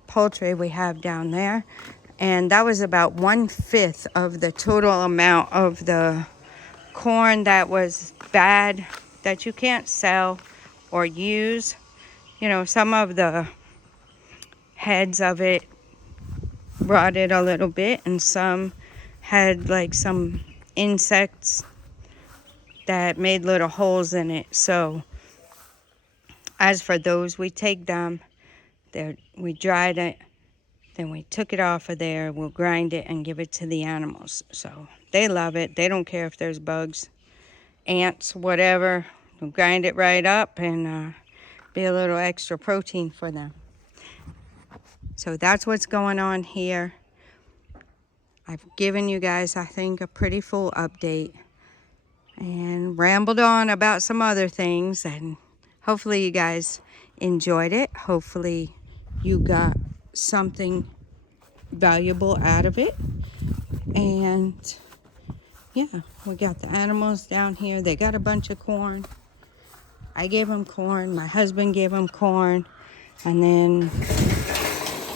poultry we have down there. And that was about 1/5 of the total amount of the corn that was bad, that you can't sell or use. You know, some of the heads of it rotted a little bit, and some had like some insects that made little holes in it. So as for those, we take them there, we dried it, then we took it off of there, we'll grind it and give it to the animals. So they love it. They don't care if there's bugs, ants, whatever. We'll grind it right up and be a little extra protein for them. So that's what's going on here. I've given you guys, I think, a pretty full update and rambled on about some other things, and hopefully you guys enjoyed it. Hopefully you got something valuable out of it. And yeah, we got the animals down here. They got a bunch of corn. I gave them corn. My husband gave them corn. And then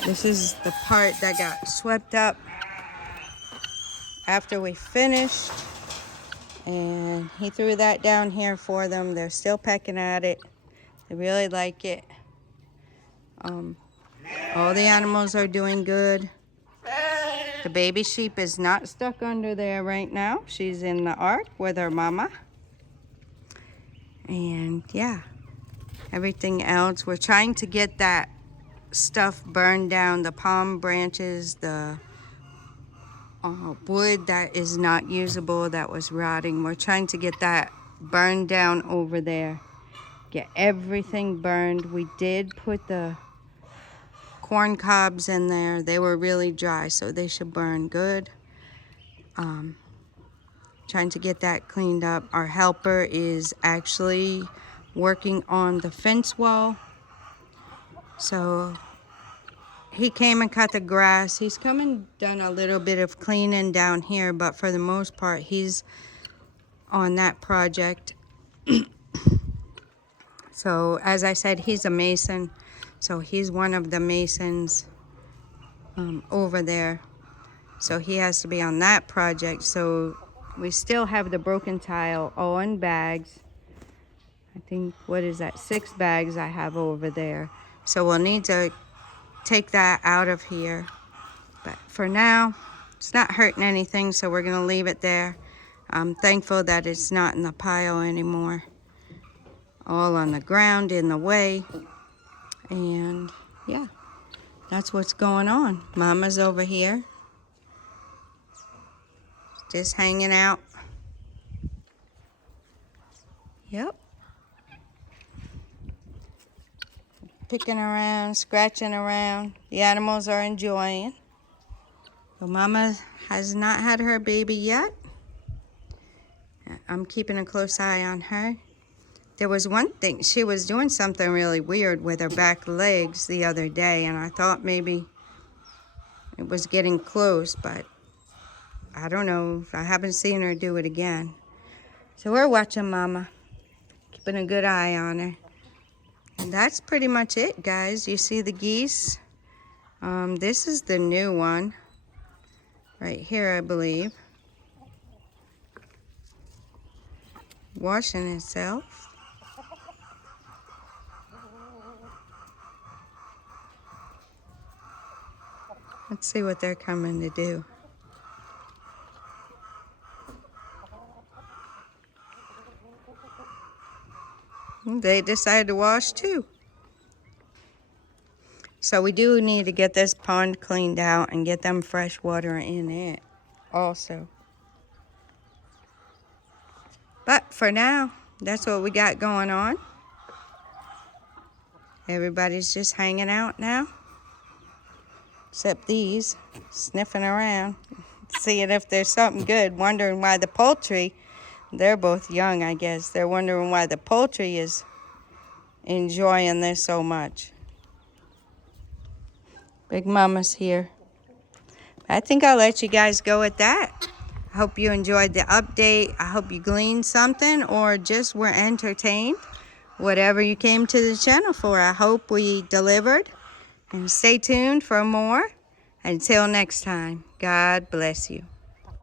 this is the part that got swept up after we finished. And he threw that down here for them. They're still pecking at it. They really like it. All the animals are doing good. The baby sheep is not stuck under there right now. She's in the ark with her mama. And yeah, everything else, we're trying to get that stuff burned down, the palm branches, the wood that is not usable, that was rotting. We're trying to get that burned down over there. Get everything burned. We did put the corn cobs in there. They were really dry, so they should burn good. Trying to get that cleaned up. Our helper is actually working on the fence wall. So he came and cut the grass. He's come and done a little bit of cleaning down here, but for the most part, he's on that project. So as I said, he's a mason. So he's one of the masons over there. So he has to be on that project. So we still have the broken tile all in bags. I think, what is that, 6 bags I have over there. So we'll need to take that out of here. But for now, it's not hurting anything, so we're gonna leave it there. I'm thankful that it's not in the pile anymore. All on the ground in the way. And yeah, that's what's going on. Mama's over here, just hanging out. Yep. Picking around, scratching around. The animals are enjoying. But Mama has not had her baby yet. I'm keeping a close eye on her. There was one thing, she was doing something really weird with her back legs the other day, and I thought maybe it was getting close, but I don't know. I haven't seen her do it again. So we're watching Mama, keeping a good eye on her. And that's pretty much it, guys. You see the geese? This is the new one right here, I believe. Washing itself. Let's see what they're coming to do. They decided to wash too. So we do need to get this pond cleaned out and get them fresh water in it also. But for now, that's what we got going on. Everybody's just hanging out now, except these, sniffing around, seeing if there's something good, wondering why the poultry, they're both young, I guess. They're wondering why the poultry is enjoying this so much. Big Mama's here. I think I'll let you guys go with that. I hope you enjoyed the update. I hope you gleaned something or just were entertained. Whatever you came to the channel for, I hope we delivered. And stay tuned for more. Until next time, God bless you.